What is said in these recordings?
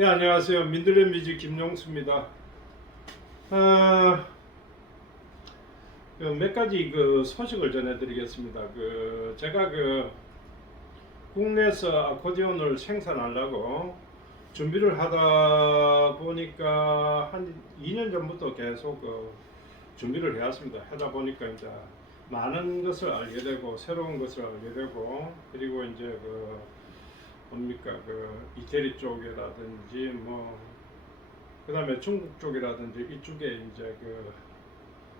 네 안녕하세요 민들레 뮤직 김용수입니다. 아, 그몇 가지 그 소식을 전해드리겠습니다. 그 제가 그 국내에서 아코디온을 생산하려고 준비를 하다 보니까 한 2년 전부터 계속 그 준비를 해왔습니다. 하다 보니까 이제 많은 것을 알게 되고 새로운 것을 알게 되고 그리고 이제 그 뭡니까 그 이태리 쪽이라든지 뭐 그다음에 중국 쪽이라든지 이쪽에 이제 그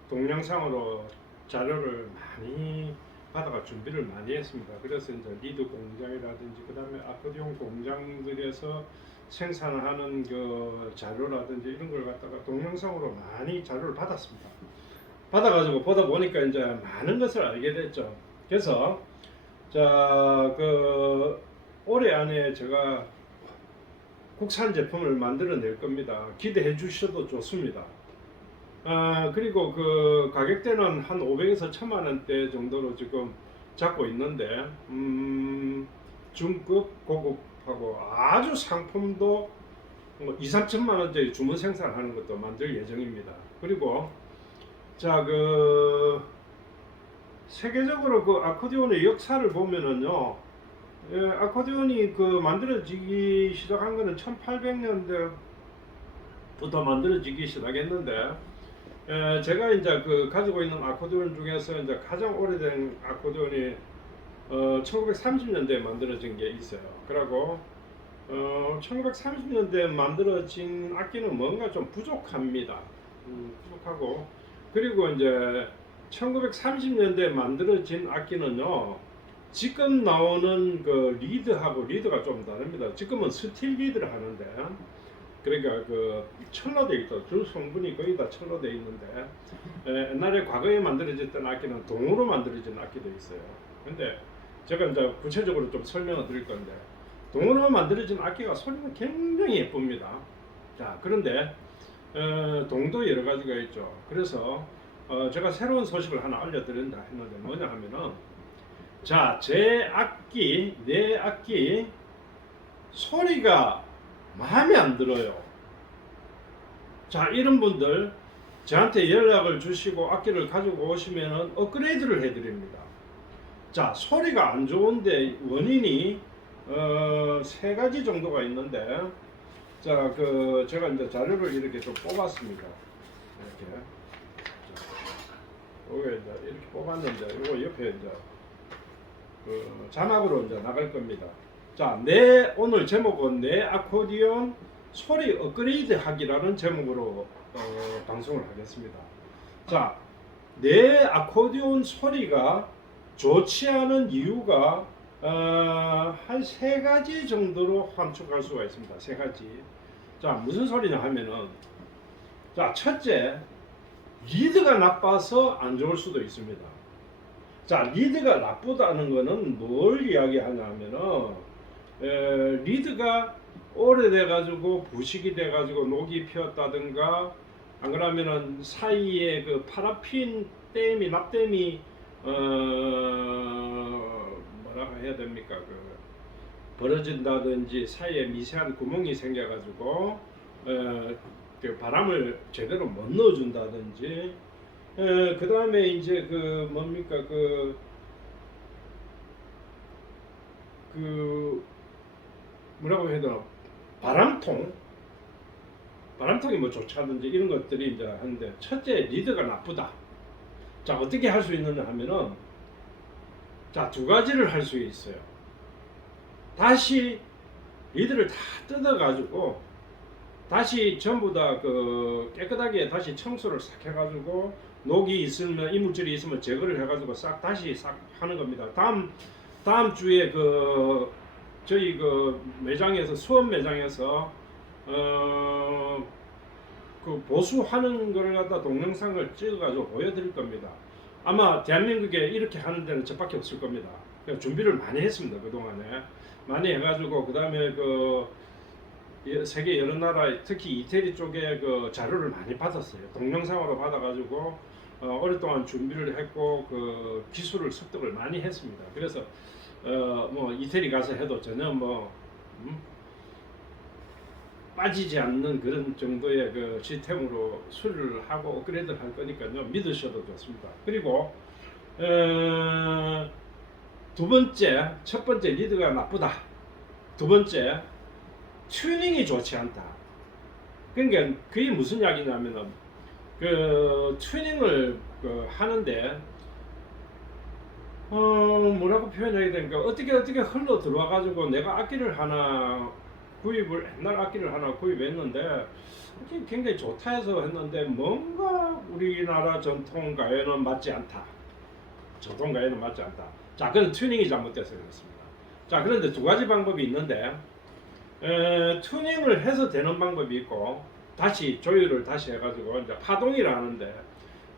동영상으로 자료를 많이 받아가 준비를 많이 했습니다. 그래서 이제 리드 공장이라든지 그다음에 아코디온 공장들에서 생산하는 그 자료라든지 이런 걸 갖다가 동영상으로 많이 자료를 받았습니다. 받아가지고 보다 보니까 이제 많은 것을 알게 됐죠. 그래서 자그 올해 안에 제가 국산 제품을 만들어낼 겁니다. 기대해 주셔도 좋습니다. 아, 그리고 그 가격대는 한 500에서 1000만 원대 정도로 지금 잡고 있는데, 음, 중급, 고급하고 아주 상품도 뭐 2, 3천만 원짜리 주문 생산하는 것도 만들 예정입니다. 그리고 자, 그 세계적으로 그 아코디온의 역사를 보면은요, 예, 아코디온이 그 만들어지기 시작한 거는 1800년대부터 만들어지기 시작했는데 예, 제가 이제 그 가지고 있는 아코디온 중에서 이제 가장 오래된 아코디온이 어, 1930년대에 만들어진 게 있어요. 그리고 어, 1930년대에 만들어진 악기는 뭔가 좀 부족합니다. 음, 부족하고 그리고 이제 1930년대에 만들어진 악기는요. 지금 나오는 그 리드하고 리드가 좀 다릅니다. 지금은 스틸 리드를 하는데 그러니까 그 철로 돼 있다. 주 성분이 거의 다 철로 돼 있는데 에, 옛날에 과거에 만들어졌던 악기는 동으로 만들어진 악기도 있어요. 근데 제가 이제 구체적으로 좀 설명을 드릴 건데 동으로 만들어진 악기가 소리가 굉장히 예쁩니다. 자 그런데 어, 동도 여러 가지가 있죠. 그래서 어, 제가 새로운 소식을 하나 알려드린다 했는데 뭐냐 하면은 자, 제 악기, 내 악기 소리가 마음에 안 들어요. 자, 이런 분들 저한테 연락을 주시고 악기를 가지고 오시면은 업그레이드를 해드립니다. 자, 소리가 안 좋은데 원인이 어, 세 가지 정도가 있는데 자, 그 제가 이제 자료를 이렇게 좀 뽑았습니다. 이렇게. 자, 요게 이제 이렇게 뽑았는데 요거 옆에 이제 그 자막으로 이제 나갈 겁니다. 자, 내 오늘 제목은 내 아코디언 소리 업그레이드 하기라는 제목으로 어, 방송을 하겠습니다. 자, 내 아코디언 소리가 좋지 않은 이유가 어, 한 세 가지 정도로 함축할 수가 있습니다. 세 가지. 자, 무슨 소리냐 하면은 자, 첫째, 리드가 나빠서 안 좋을 수도 있습니다. 자, 리드가 나쁘다는 거는 뭘 이야기하냐 하면은 에, 리드가 오래돼 가지고 부식이 돼 가지고 녹이 피었다든가 안 그러면은 사이에 그 파라핀 댐이 납댐이 어 뭐라고 해야 됩니까? 그 벌어진다든지 사이에 미세한 구멍이 생겨 가지고 어, 그 바람을 제대로 못 넣어준다든지 그 다음에 이제 그 뭡니까 그, 그 뭐라고 되나 바람통 바람통이 뭐 좋지 않은지 이런 것들이 이제 하는데 첫째 리드가 나쁘다. 자 어떻게 할 수 있느냐 하면은 자 두 가지를 할 수 있어요. 다시 리드를 다 뜯어 가지고 다시 전부 다 그 깨끗하게 다시 청소를 싹 해가지고 녹이 있으면 이물질이 있으면 제거를 해가지고 싹 다시 싹 하는 겁니다. 다음 다음 주에 그 저희 그 매장에서 수원 매장에서 어 그 보수하는 걸 갖다 동영상을 찍어가지고 보여드릴 겁니다. 아마 대한민국에 이렇게 하는 데는 저밖에 없을 겁니다. 준비를 많이 했습니다 그 동안에 많이 해가지고 그 다음에 그 예, 세계 여러 나라 특히 이태리 쪽에 그 자료를 많이 받았어요. 동영상으로 받아가지고 어, 오랫동안 준비를 했고 그 기술을 습득을 많이 했습니다. 그래서 어, 뭐 이태리 가서 해도 전혀 뭐 음? 빠지지 않는 그런 정도의 그 시스템으로 수리를 하고 업그레이드를 할 거니까요 믿으셔도 좋습니다. 그리고 어, 두 번째 첫 번째 리드가 나쁘다. 두 번째 튜닝이 좋지 않다. 그러니까 그게 무슨 이야기냐면은 그 튜닝을 그 하는데 어 뭐라고 표현해야 되니까 어떻게 어떻게 흘러 들어와 가지고 내가 악기를 하나 구입을 옛날 악기를 하나 구입했는데 굉장히 좋다 해서 했는데 뭔가 우리나라 전통 가요는 맞지 않다. 전통 가요는 맞지 않다. 자, 그건 튜닝이 잘못돼서 그렇습니다. 자, 그런데 두 가지 방법이 있는데 에, 튜닝을 해서 되는 방법이 있고 다시 조율을 다시 해가지고 이제 파동이라 하는데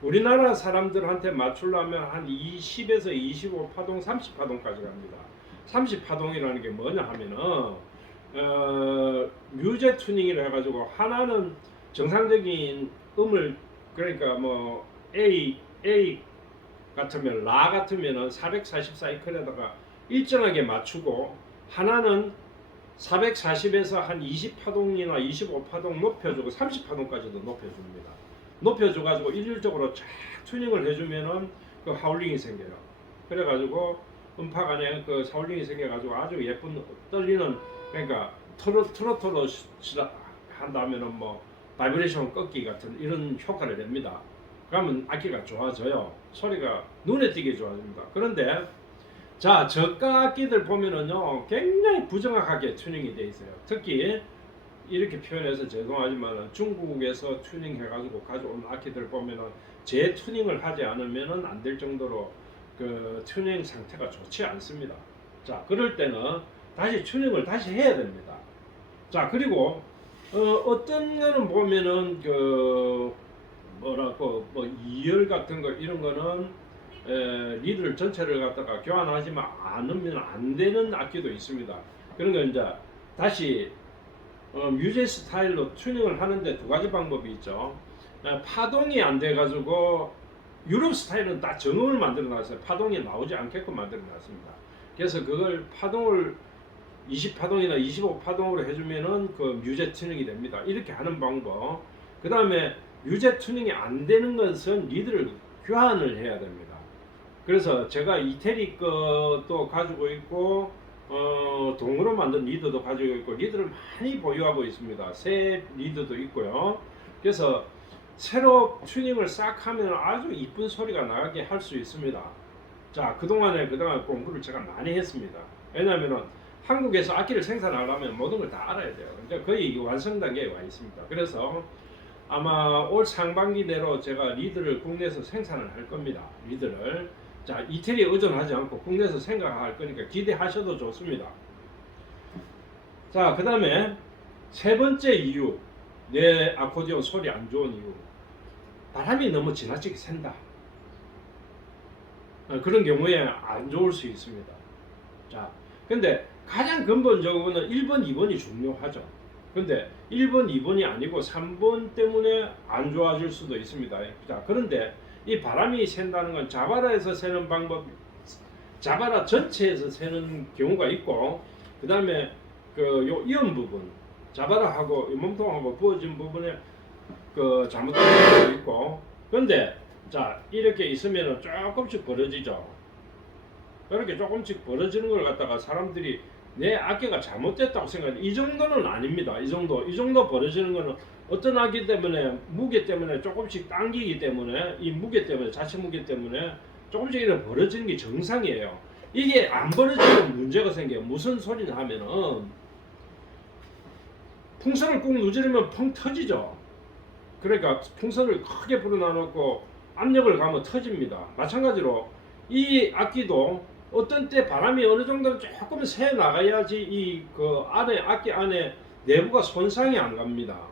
우리나라 사람들한테 맞추려면 한 20에서 25 파동, 30 파동까지 갑니다. 30 파동이라는 게 뭐냐 하면은 어, 뮤제 튜닝이라 해가지고 하나는 정상적인 음을 그러니까 뭐 A A 같으면 라 같으면은 440 사이클에다가 일정하게 맞추고 하나는 440에서 한 20파동이나 25파동 높여주고 30파동까지도 높여줍니다. 높여줘가지고 일률적으로 쫙 튜닝을 해주면은 그 하울링이 생겨요. 그래가지고 음파 간에 그 하울링이 생겨가지고 아주 예쁜 떨리는 그러니까 트로 트로트로 한다면은 뭐 바이브레이션 꺾기 같은 이런 효과를 냅니다. 그러면 악기가 좋아져요. 소리가 눈에 띄게 좋아집니다. 그런데 자 저가 악기들 보면은요 굉장히 부정확하게 튜닝이 돼 있어요. 특히 이렇게 표현해서 죄송하지만 중국에서 튜닝 해가지고 가져온 악기들 보면은 재 튜닝을 하지 않으면은 안 될 정도로 그 튜닝 상태가 좋지 않습니다. 자 그럴 때는 다시 튜닝을 다시 해야 됩니다. 자 그리고 어, 어떤 거는 보면은 그 뭐라고 뭐 2열 같은 거 이런 거는 에, 리드를 전체를 갖다가 교환하지만 않으면 안 되는 악기도 있습니다. 그런 거 이제 다시 어, 뮤제 스타일로 튜닝을 하는데 두 가지 방법이 있죠. 에, 파동이 안 돼가지고 유럽 스타일은 다 정음을 만들어 놨어요. 파동이 나오지 않게끔 만들어 놨습니다. 그래서 그걸 파동을 20파동이나 25파동으로 해주면은 그 뮤제 튜닝이 됩니다. 이렇게 하는 방법. 그 다음에 뮤제 튜닝이 안 되는 것은 리드를 교환을 해야 됩니다. 그래서 제가 이태리 것도 가지고 있고 어, 동으로 만든 리드도 가지고 있고 리드를 많이 보유하고 있습니다. 새 리드도 있고요. 그래서 새로 튜닝을 싹 하면 아주 이쁜 소리가 나게 할 수 있습니다. 자, 그동안에 그동안 공부를 제가 많이 했습니다. 왜냐하면 한국에서 악기를 생산하려면 모든 걸 다 알아야 돼요. 그러니까 거의 완성 단계에 와 있습니다. 그래서 아마 올 상반기 내로 제가 리드를 국내에서 생산을 할 겁니다. 리드를. 자, 이태리에 의존하지 않고 국내에서 생각할 거니까 기대하셔도 좋습니다. 자, 그 다음에 세 번째 이유. 내 아코디온 소리 안 좋은 이유. 바람이 너무 지나치게 샌다. 어, 그런 경우에 안 좋을 수 있습니다. 자, 근데 가장 근본적으로는 1번, 2번이 중요하죠. 근데 1번, 2번이 아니고 3번 때문에 안 좋아질 수도 있습니다. 자, 그런데 이 바람이 샌다는 건 자바라에서 새는 방법, 자바라 전체에서 새는 경우가 있고, 그 다음에 그요 이음 부분, 자바라하고 이 몸통하고 부어진 부분에 그 잘못된 경우도 있고, 근데 자 이렇게 있으면 조금씩 벌어지죠. 그렇게 조금씩 벌어지는 걸 갖다가 사람들이 내 악기가 잘못됐다고 생각해. 이 정도는 아닙니다. 이 정도, 이 정도 벌어지는 거는 어떤 악기 때문에 무게 때문에 조금씩 당기기 때문에 이 무게 때문에 자체 무게 때문에 조금씩 이렇게 벌어지는 게 정상이에요. 이게 안 벌어지면 문제가 생겨요. 무슨 소리냐 하면은 풍선을 꾹 누지르면 펑 터지죠. 그러니까 풍선을 크게 불어놔놓고 압력을 가면 터집니다. 마찬가지로 이 악기도 어떤 때 바람이 어느 정도 조금 새 나가야지 이 그 안에 악기 안에 내부가 손상이 안 갑니다.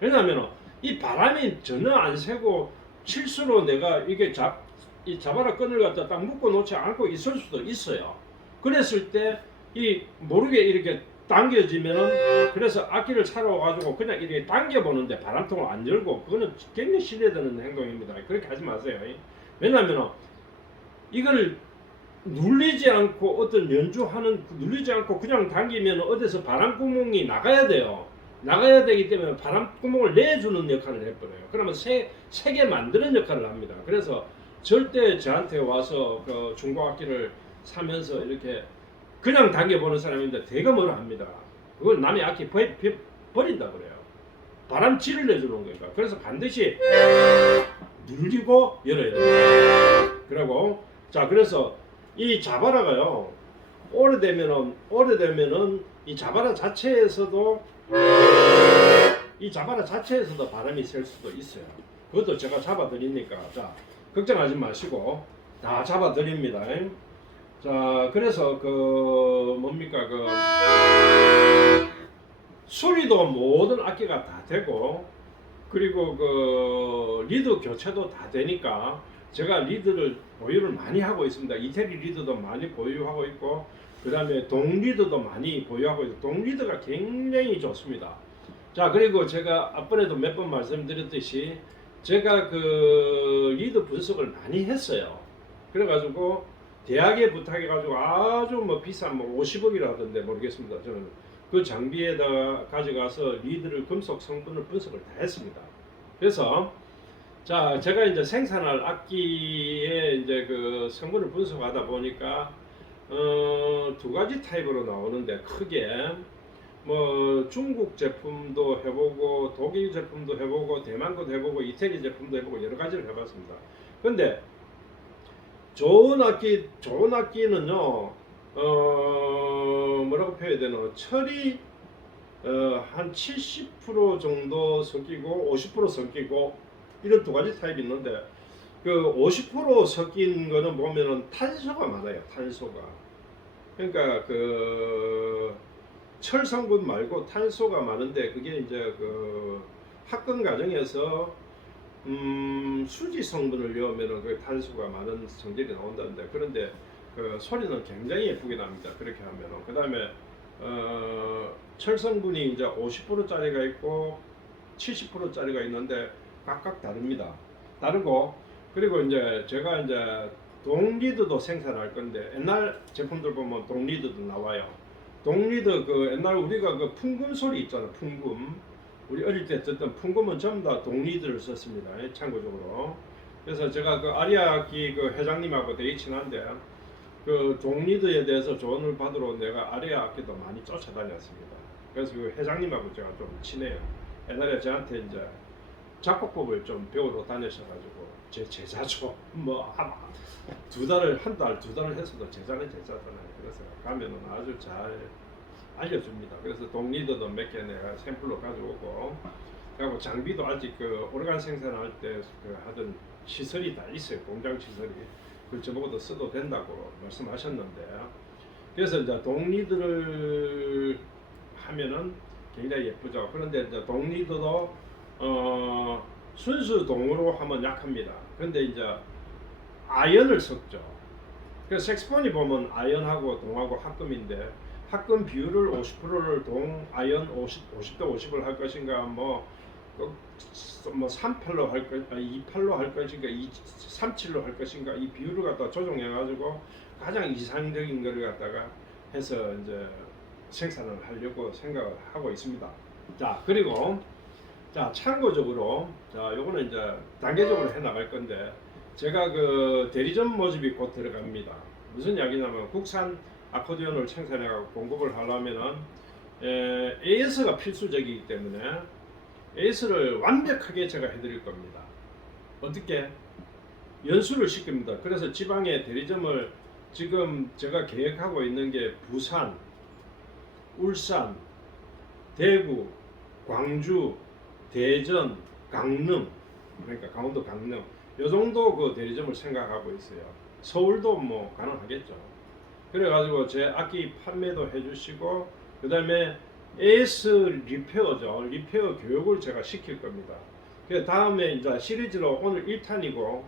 왜냐하면 이 바람이 전혀 안 새고 실수로 내가 이게 잡, 이 자바라 끈을 갖다 딱 묶어 놓지 않고 있을 수도 있어요. 그랬을 때 이 모르게 이렇게 당겨지면은 그래서 악기를 사러 가지고 그냥 이렇게 당겨 보는데 바람통을 안 열고 그거는 굉장히 실례되는 행동입니다. 그렇게 하지 마세요. 왜냐하면 이걸 눌리지 않고 어떤 연주하는 눌리지 않고 그냥 당기면 어디서 바람 구멍이 나가야 돼요. 나가야 되기 때문에 바람 구멍을 내주는 역할을 해버려요. 그러면 새, 세게 만드는 역할을 합니다. 그래서 절대 저한테 와서 그 중고악기를 사면서 이렇게 그냥 당겨보는 사람인데 뭐라 합니다. 그걸 남의 악기 버, 버, 버린다 그래요. 바람질을 내주는 거니까. 그래서 반드시 눌리고 열어야 돼요. 그리고 자 그래서 이 자바라가요 오래되면은 오래되면은 이 자바라 자체에서도 이 자바라 자체에서도 바람이 셀 수도 있어요. 그것도 제가 잡아 드리니까 자 걱정하지 마시고 다 잡아 드립니다. 자 그래서 그 뭡니까 그 소리도 모든 악기가 다 되고 그리고 그 리드 교체도 다 되니까 제가 리드를 보유를 많이 하고 있습니다. 이태리 리드도 많이 보유하고 있고 그 다음에 동 리드도 많이 보유하고 있고 동 리드가 굉장히 좋습니다. 자 그리고 제가 앞번에도 몇 번 말씀드렸듯이 제가 그 리드 분석을 많이 했어요. 그래가지고 대학에 부탁해가지고 아주 뭐 비싼 뭐 50억이라던데 모르겠습니다. 저는 그 장비에다 가져가서 리드를 금속 성분을 분석을 다 했습니다. 그래서 자 제가 이제 생산할 악기의 이제 그 성분을 분석하다 보니까 어, 두 가지 타입으로 나오는데 크게 뭐 중국 제품도 해보고 독일 제품도 해보고 대만 것도 해보고 이태리 제품도 해보고 여러 가지를 해봤습니다. 근데 좋은 악기 좋은 악기는요 어 뭐라고 표현해야 되나 철이 어 한 70% 정도 섞이고 50% 섞이고 이런 두 가지 타입이 있는데 그 50% 섞인 거는 보면은 탄소가 많아요 탄소가 그러니까 그 철성분 말고 탄소가 많은데 그게 이제 그 합금 과정에서 음, 수지 성분을 넣으면은 그 탄소가 많은 성질이 나온다는데 그런데 그 소리는 굉장히 예쁘게 납니다. 그렇게 하면은 그 다음에 어, 철성분이 이제 50%짜리가 있고 70%짜리가 있는데 각각 다릅니다. 다르고 그리고 이제 제가 이제 동리드도 생산할 건데 옛날 제품들 보면 동리드도 나와요. 동리드 그 옛날 우리가 그 풍금 소리 있잖아 풍금 우리 어릴 때 듣던 풍금은 전부 다 동리드를 썼습니다. 참고적으로. 그래서 제가 그 아리아기 그 회장님하고 되게 친한데 그 동리드에 대해서 조언을 받으러 내가 아리아 악기도 많이 쫓아다녔습니다. 그래서 그 회장님하고 제가 좀 친해요. 옛날에 저한테 이제 작곡법을 좀 배우러 다니셔가지고 제 제자죠. 뭐두 달을 한 달, 두 달을 했어도 제자는 제자잖아요. 그래서 가면은 아주 잘 알려줍니다. 그래서 동리드도 몇 개 내가 샘플로 가져오고 그리고 장비도 아직 그 오르간 생산할 때 그 하던 시설이 다 있어요. 공장 시설이. 그걸 저보고도 써도 된다고 말씀하셨는데 그래서 이제 동리드를 하면은 굉장히 예쁘죠. 그런데 이제 동리드도 어 순수 동으로 하면 약합니다. 그런데 이제 아연을 섞죠. 그래서 색스폰이 보면 아연하고 동하고 합금인데 합금 비율을 50%를 동 아연 50 50대 50을 할 것인가 뭐, 그, 뭐 38로 할 것, 아, 28로 할 것인가, 2, 37로 할 것인가 이 비율을 갖다 조정해 가지고 가장 이상적인 거를 갖다가 해서 이제 생산을 하려고 생각을 하고 있습니다. 자 그리고 자 참고적으로 자 요거는 이제 단계적으로 해 나갈 건데 제가 그 대리점 모집이 곧 들어갑니다. 무슨 이야기냐면 국산 아코디언을 생산해 갖고 공급을 하려면은 에, AS가 필수적이기 때문에 AS를 완벽하게 제가 해드릴 겁니다. 어떻게 연수를 시킵니다. 그래서 지방의 대리점을 지금 제가 계획하고 있는 게 부산, 울산, 대구, 광주, 대전, 강릉 그러니까 강원도 강릉 요 정도 그 대리점을 생각하고 있어요. 서울도 뭐 가능하겠죠. 그래가지고 제 악기 판매도 해주시고 그 다음에 AS 리페어죠. 리페어 교육을 제가 시킬 겁니다. 그 다음에 이제 시리즈로 오늘 1탄이고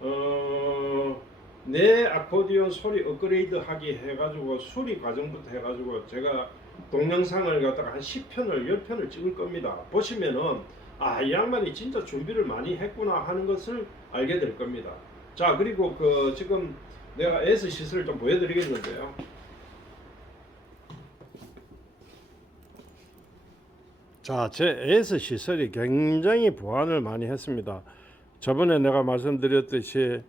어, 내 아코디언 소리 업그레이드 하기 해가지고 수리 과정부터 해가지고 제가 동영상을 갖다가 한 10편을 10편을 찍을 겁니다. 보시면은 아, 이 양반이 진짜 준비를 많이 했구나 하는 것을 알게 될 겁니다. 자, 그리고 그 지금 내가 S 시설을 좀 보여 드리겠는데요. 자, 제 AS 시설이 굉장히 보완을 많이 했습니다. 저번에 내가 말씀드렸듯이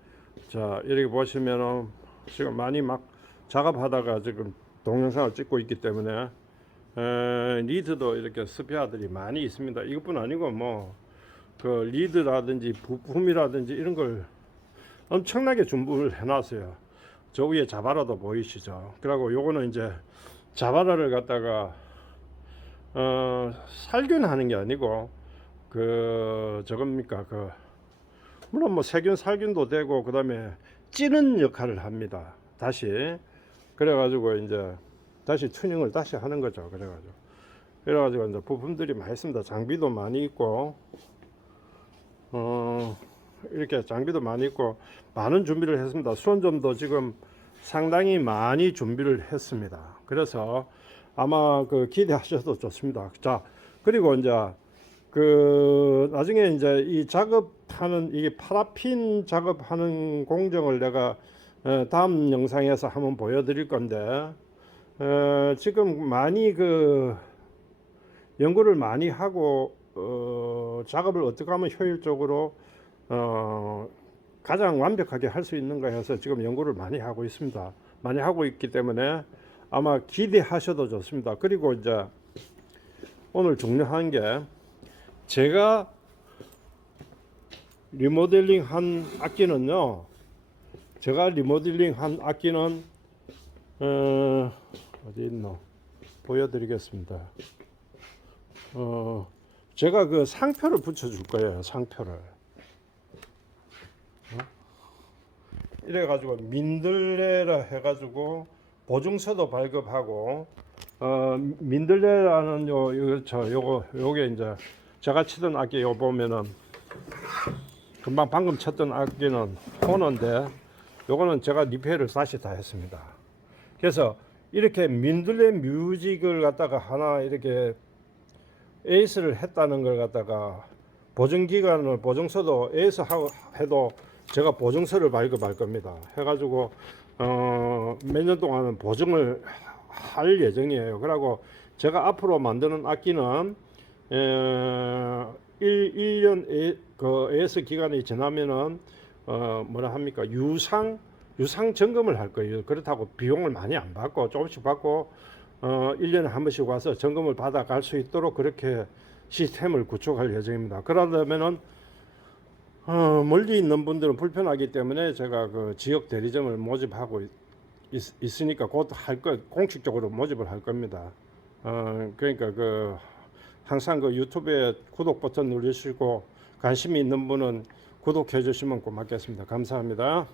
자, 이렇게 보시면은 지금 많이 막 작업하다가 지금 동영상을 찍고 있기 때문에 에, 리드도 이렇게 스페어들이 많이 있습니다. 이것뿐 아니고 뭐 그 리드라든지 부품이라든지 이런 걸 엄청나게 준비를 해놨어요. 저 위에 자바라도 보이시죠? 그리고 요거는 이제 자바라를 갖다가 어, 살균하는 게 아니고 그 저겁니까 그 물론 뭐 세균 살균도 되고 그 다음에 찌는 역할을 합니다. 다시 그래가지고 이제 다시 튜닝을 다시 하는 거죠. 그래가지고 그래가지고 이제 부품들이 많이 있습니다. 장비도 많이 있고 어 이렇게 장비도 많이 있고 많은 준비를 했습니다. 수원점도 지금 상당히 많이 준비를 했습니다. 그래서 아마 그 기대하셔도 좋습니다. 자 그리고 이제 그 나중에 이제 이 작업하는 이게 파라핀 작업하는 공정을 내가 어, 다음 영상에서 한번 보여드릴 건데 어, 지금 많이 그 연구를 많이 하고 어, 작업을 어떻게 하면 효율적으로 어, 가장 완벽하게 할 수 있는가 해서 지금 연구를 많이 하고 있습니다. 많이 하고 있기 때문에 아마 기대하셔도 좋습니다. 그리고 이제 오늘 중요한 게 제가 리모델링 한 악기는요. 제가 리모델링 한 악기는 어, 어디 있노? 보여드리겠습니다. 어, 제가 그 상표를 붙여줄 거예요. 상표를. 어? 이래가지고 민들레라 해가지고 보증서도 발급하고 어, 민들레라는 요, 요, 저, 요거, 요게 이제 제가 치던 악기 요 보면은 금방 방금 쳤던 악기는 호너인데 요거는 제가 리페어를 다시 다 했습니다. 그래서 이렇게 민들레 뮤직을 갖다가 하나 이렇게 에이스를 했다는 걸 갖다가 보증 기간을 보증서도 에이스 해도 제가 보증서를 발급할 겁니다. 해가지고 어, 몇 년 동안은 보증을 할 예정이에요. 그리고 제가 앞으로 만드는 악기는 에, 1, 1년 에, 그 AS 기간이 지나면은 어, 뭐라 합니까 유상 유상 점검을 할 거예요. 그렇다고 비용을 많이 안 받고 조금씩 받고 어, 1년에 한 번씩 와서 점검을 받아 갈 수 있도록 그렇게 시스템을 구축할 예정입니다. 그러려면은 어, 멀리 있는 분들은 불편하기 때문에 제가 그 지역 대리점을 모집하고 있, 있, 으니까 곧할 거, 공식적으로 모집을 할 겁니다. 어, 그러니까 그 항상 그 유튜브에 구독 버튼 누르시고 관심이 있는 분은 구독해 주시면 고맙겠습니다. 감사합니다.